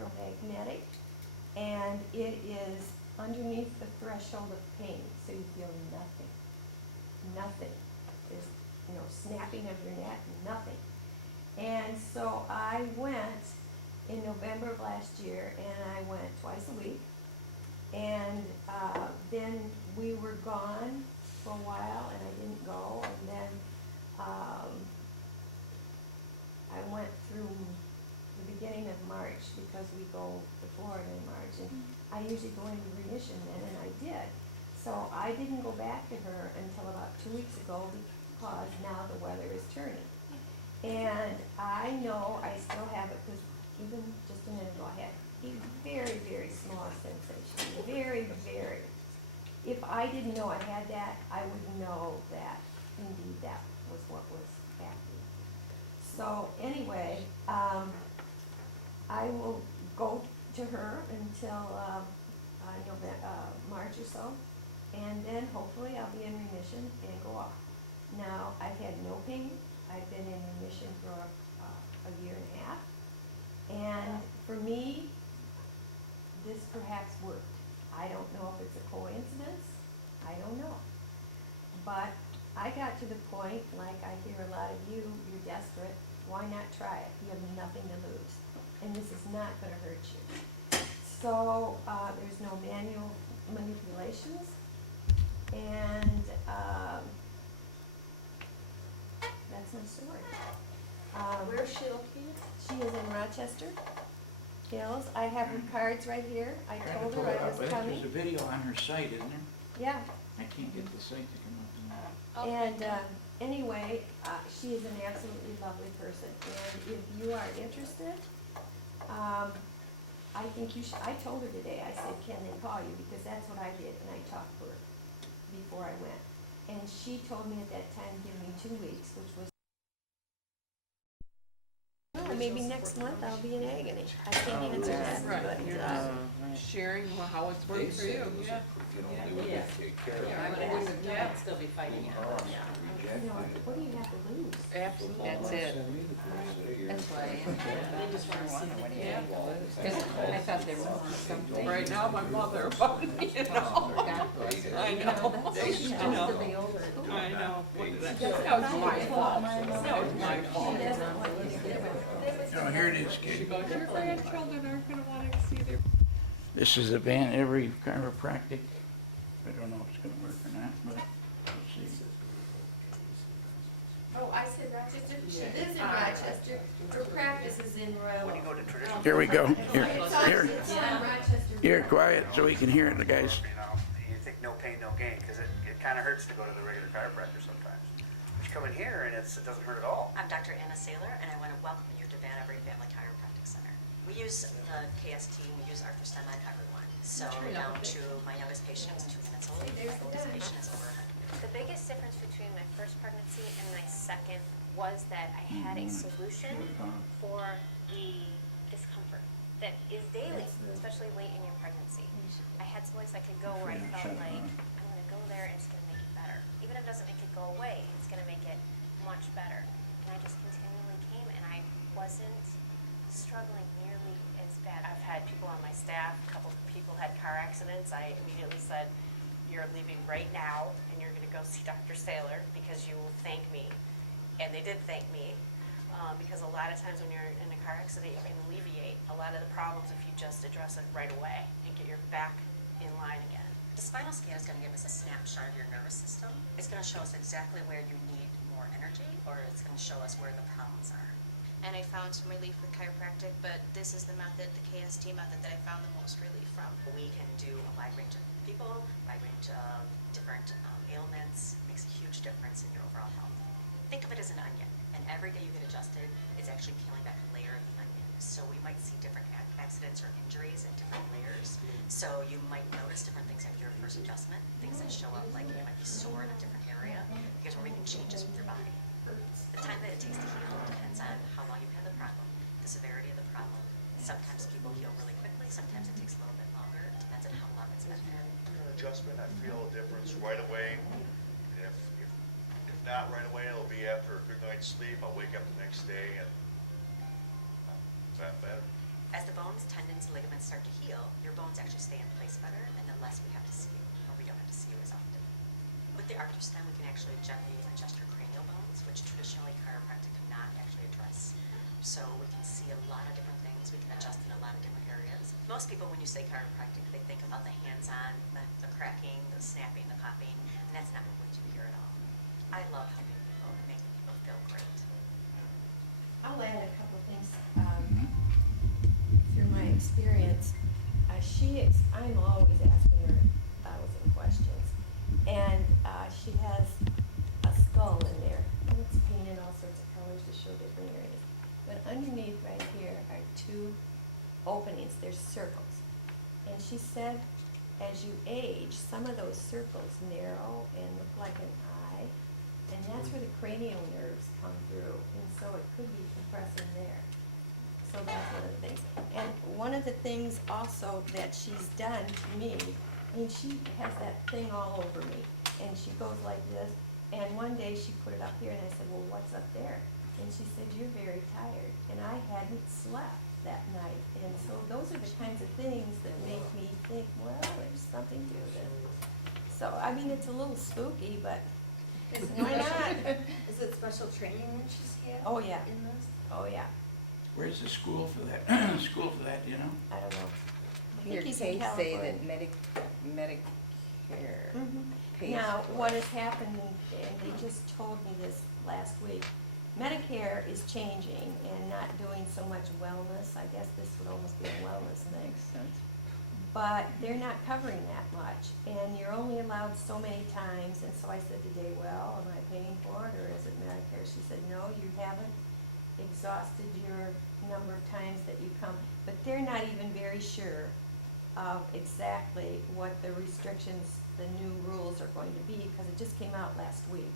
electromagnetic, and it is underneath the threshold of pain, so you feel nothing. Nothing. There's, snapping of your neck, nothing. And so I went in November of last year, and I went twice a week. And then we were gone for a while, and I didn't go. And then I went through the beginning of March, because we go to Florida in March, and I usually go into remission then, and I did. So I didn't go back to her until about 2 weeks ago, because now the weather is turning. And I know I still have it, because even just a minute ago, I had a very, very small sensation, very, very. If I didn't know I had that, I would know that indeed that was what was happening. So anyway, I will go to her until March or so, and then hopefully I'll be in remission and go off. Now, I've had no pain. I've been in remission for a year and a half, and for me, this perhaps worked. I don't know if it's a coincidence. I don't know. But I got to the point, like I hear a lot of you, you're desperate. Why not try it? You have nothing to lose. And this is not going to hurt you. So there's no manual manipulations. And that's my story. Where is she located? She is in Rochester Hills. I have her cards right here. I told her I was coming. There's a video on her site, isn't there? Yeah. I can't get the site to come up. And anyway, she is an absolutely lovely person. And if you are interested, I think you should. I told her today, I said, can they call you? Because that's what I did, and I talked to her before I went. And she told me at that time, give me 2 weeks, which was, oh, maybe next month I'll be in agony. I can't answer that, Right. but, You're just sharing how it's worked for you. Yeah. Yeah. Yeah, I'd still be fighting it. what do you have to lose? Absolutely. That's it. That's why. They just want to see the video. Because I thought there was something. Right now, my mother, but, I know. She's I know. supposed to be over. I know. That was my fault. That was my fault. No, here it is, kid. Your grandchildren aren't gonna wanna see their. This is a van, every chiropractic. I don't know if it's gonna work or not, but we'll see. Oh, I said Rochester. She lives in Rochester. Her practice is in Royal. When you go to Here we go. Here, It's on Rochester. here, quiet so we can hear it, the guys. You think no pain, no gain, because it kind of hurts to go to the regular chiropractor sometimes. But you come in here and it doesn't hurt at all. I'm Dr. Anna Saylor, and I want to welcome you to Van Every Family Chiropractic Center. We use the KST, we use arthrostem on everyone. So down to my youngest patient was 2 minutes old, my oldest patient is over 100. The biggest difference between my first pregnancy and my second was that I had a solution for the discomfort that is daily, especially late in your pregnancy. I had someplace I could go where I felt like I'm going to go there and it's going to make it better. Even if it doesn't make it go away, it's going to make it much better. And I just continually came, and I wasn't struggling nearly as bad. I've had people on my staff, a couple of people had car accidents. I immediately said, you're leaving right now and you're going to go see Dr. Saylor because you will thank me. And they did thank me because a lot of times when you're in a car accident, you can alleviate a lot of the problems if you just address it right away and get your back in line again. The spinal scan is going to give us a snapshot of your nervous system. It's going to show us exactly where you need more energy, or it's going to show us where the problems are. And I found some relief with chiropractic, but this is the method, the KST method, that I found the most relief from. We can do a wide range of people, wide range of different ailments. Makes a huge difference in your overall health. Think of it as an onion, and every day you get adjusted, it's actually peeling back a layer of the onion. So we might see different accidents or injuries in different layers. So you might notice different things after your first adjustment, things that show up like you might be sore in a different area because we're making changes with your body. The time that it takes to heal depends on how long you've had the problem, the severity of the problem. Sometimes people heal really quickly, sometimes it takes a little bit longer. It depends on how long it's been there. Adjustment, I feel a difference right away. If not right away, it'll be after a good night's sleep. I'll wake up the next day and that better. As the bones, tendons, actually gently adjust your cranial bones, which traditionally chiropractic cannot actually address. So we can see a lot of different things. We can adjust in a lot of different areas. Most people, when you say chiropractic, they think about the hands-on, the cracking, the snapping, the popping, and that's not what we do here at all. I love helping people and making people feel great. I'll add a couple of things, through my experience. I'm always asking her 1,000 questions. And, she has a skull in there, and it's painted all sorts of colors to show different areas. But underneath right here are 2 openings, there's circles. And she said, as you age, some of those circles narrow and look like an eye, and that's where the cranial nerves come through, and so it could be compressing there. So that's one of the things. And one of the things also that she's done to me, I mean, she has that thing all over me, and she goes like this, and one day she put it up here, and I said, well, what's up there? And she said, you're very tired, and I hadn't slept that night. And so those are the kinds of things that make me think, well, there's something to this. So, I mean, it's a little spooky, but why not? Is it special training that she's had? Oh, yeah. In this? Oh, yeah. Where's the school for that? School for that, do you know? I don't know. I Your think he's in case say California. that Medicare pays Now, for what it. has happened, and they just told me this last week, Medicare is changing and not doing so much wellness. I guess this would almost be a wellness thing. Makes sense. But they're not covering that much, and you're only allowed so many times. And so I said today, well, am I paying for it, or is it Medicare? She said, no, you haven't exhausted your number of times that you come. But they're not even very sure of exactly what the restrictions, the new rules are going to be, because it just came out last week.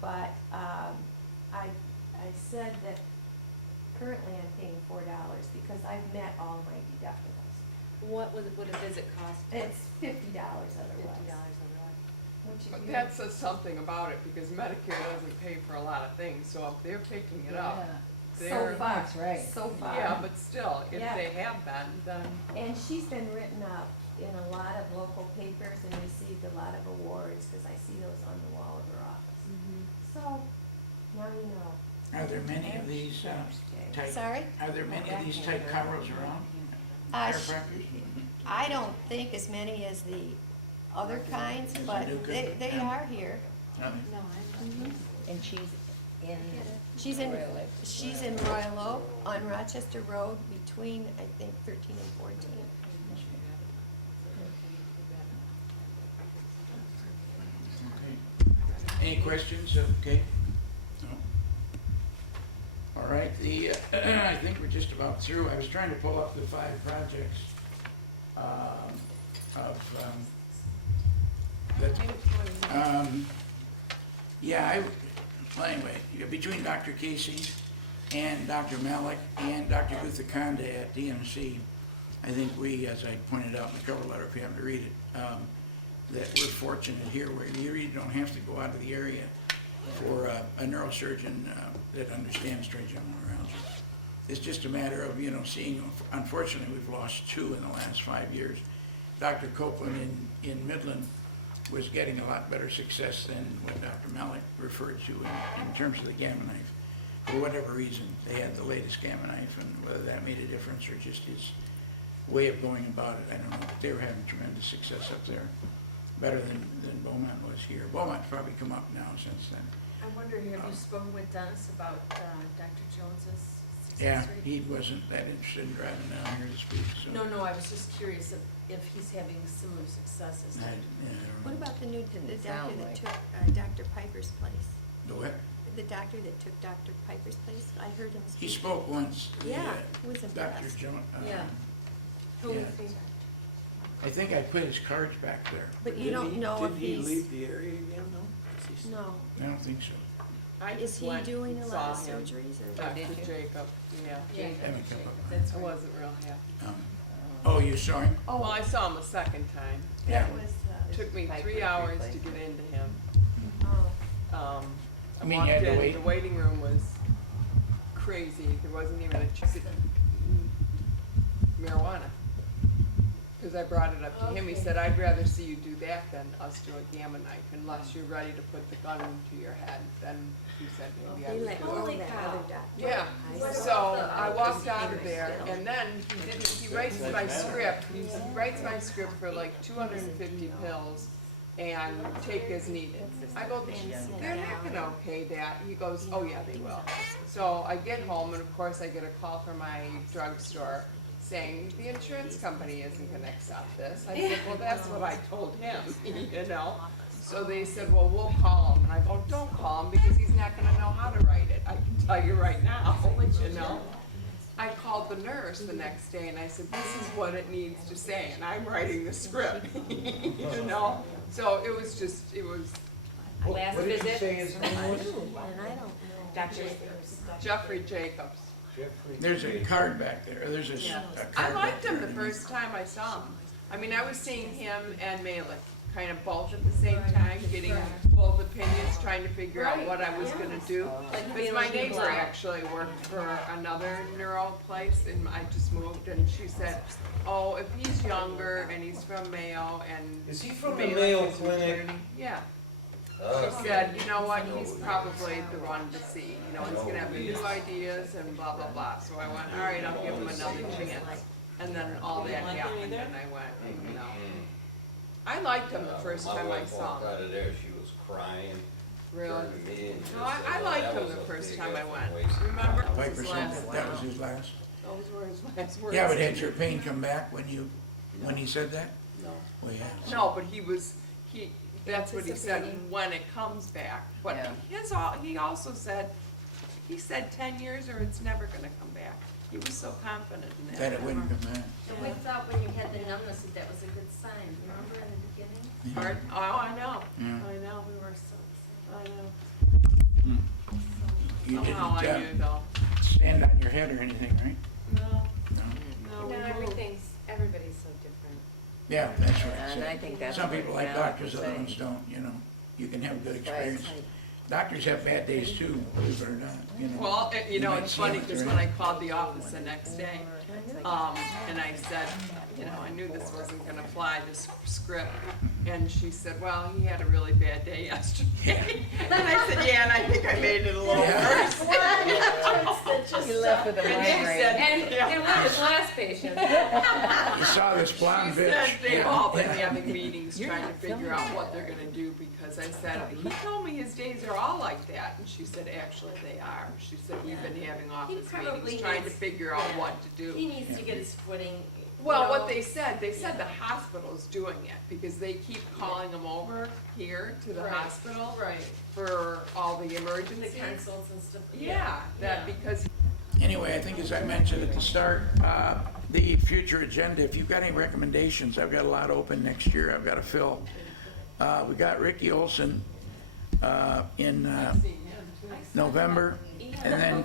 But I said that currently I'm paying $4 because I've met all my deductibles. What would a visit cost? It's $50 otherwise. $50 otherwise. Which if But you- that says something about it, because Medicare doesn't pay for a lot of things, so if they're picking it up, So they're, far, That's right. so far. yeah, but still, if Yeah. they have been, then, And she's been written up in a lot of local papers and received a lot of awards, because I see those on the wall of her office. So, now you know. Are there many of these type? Sorry? Are there many of these type chiros around? Sh- Chiropractors? I don't think as many as the other kinds, There's a but new good- they are here. Nothing? No, I'm. And she's in She's in Royal Oak on Rochester Road between, I think, 13 and 14. Okay. Any questions? Okay. No. All right, I think we're just about through. I was trying to pull up the 5 projects well, anyway, between Dr. Casey and Dr. Malik and Dr. Guthakonda at DMC, I think we, as I pointed out in the cover letter, if you happen to read it, that we're fortunate here where you really don't have to go out of the area for a neurosurgeon that understands trigeminal neuralgia. It's just a matter of, seeing, unfortunately, we've lost 2 in the last 5 years. Dr. Copeland in Midland was getting a lot better success than what Dr. Malik referred to in terms of the gamma knife. For whatever reason, they had the latest gamma knife, and whether that made a difference or just his way of going about it, I don't know, but they were having tremendous success up there, better than Beaumont was here. Beaumont's probably come up now since then. I wonder, have you spoken with Dennis about Dr. Jones's success Yeah, rate? he wasn't that interested in driving down here to speak, so. No, I was just curious if he's having similar success as. I don't What know. about the Didn't doctor sound that like- took Dr. Piper's place? The what? The doctor that took Dr. Piper's place? I heard him He speak. spoke once. Yeah, he was Dr. impressed. John. Yeah. Who yeah. was he? I think I put his cards back there. But you don't know if he's. the area again, though? No. I don't think so. I Is just he went doing and a lot of saw him. surgeries or? Dr. did you? Jacob, yeah. Jacob. Haven't come up. That's I right. wasn't real happy. Oh, you saw him? Well, I saw him a second time. Yeah. That was, It took me Piper 3 hours to replacement. get into him. oh, I mean, you walked had to in, wait? the waiting room was crazy. There wasn't even a check marijuana. because I brought it up to him, he said, I'd rather see you do that than us do a gamma knife, unless you're ready to put the gun to your head, then he said maybe I would do it. Holy cow. Yeah, so I walked out of there, and then he writes my script, he writes my script for like 250 pills, and take as needed. I go, they're not gonna okay that. He goes, oh yeah, they will. So I get home, and of course I get a call from my drugstore saying, the insurance company isn't gonna accept this. I said, well, that's what I told him, you know? So they said, well, we'll call him. And I go, don't call him, because he's not gonna know how to write it. I can tell you right now, you know? I called the nurse the next day and I said, this is what it needs to say, and I'm writing the script, you know? So it was just, it was Last What did you visit. say his name was? And I don't know. Dr. Jeffrey Jacobs. Jeffrey. There's a card back there, there's a Yeah. card I back liked him there. the first time I saw him. I mean, I was seeing him and Malik, kind of both at the same time, getting both opinions, trying to figure out what I was gonna do. Because my neighbor actually worked for another neuro place, and I just moved, and she said, oh, if he's younger and he's from Mayo and. Is he from the Malik Mayo is Clinic? returning- Yeah. She said, you know what, he's probably the one to see, you know, he's gonna have the new ideas and blah, blah, blah. So I went, all right, I'll give him another chance. And then all that happened, and I went, you know. I liked him the first time I saw him. Out of there, she was crying. Really? turned to me and No, just said, I "Well, liked that him was the a first big time I effing went. waste of Remember? time." Piper said that was his last. Those were his last words. Yeah, but had your pain come back when he said that? No. Well, yeah. No, but that's what he said, when it comes back. But he also said, 10 years or it's never gonna come back. He was so confident in that. That it wouldn't come back. And we thought when you had the numbness that that was a good sign, remember in the beginning? Hard? Oh, I know, Yeah. I know, We were so excited. I know. You Somehow I didn't knew though. stand on your head or anything, right? No, No. no, we moved. Everybody's so different. Yeah, that's what And it I said. think that's Some what people like Malik doctors, was other saying. ones don't, you know. You can have a good That's why it's experience. like- Doctors have bad days too, believe it or not, you know. Well, you know, might it's see funny it, because right? when I called the office the next day, and I said, you know, I knew this wasn't gonna fly, this script. And she said, well, he had a really bad day yesterday. And I said, yeah, and I think I made it a little Yeah. worse. He left with a And she migraine. said, And yeah. it was his last patient. You saw this blonde She bitch. said they've Yeah, all been yeah. having meetings trying to figure out what they're gonna do, because I said, he told me his days are all like that, and she said, actually, they are. She said, we've been having office probably meetings, trying to needs- figure out what to do. He needs to get his footing. Well, what they said the hospital's doing it, because they keep calling him over here to the Right. hospital Right. for all the The emergencies. consults and stuff. Yeah, that, because Anyway, I think as I mentioned at the start, the future agenda, if you've got any recommendations, I've got a lot open next year I've got to fill. We got Ricky Olson in November, and then